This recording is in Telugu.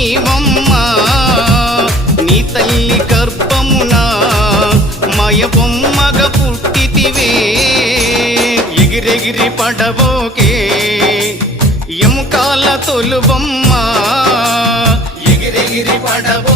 నీవమ్మ నీ తల్లి గర్భమున మాయ బొమ్మగ పుట్టితివే ఎగిరెగిరి పడబోకే ఎముకాల తొలుబొమ్మ ఎగిరెగిరి పడబో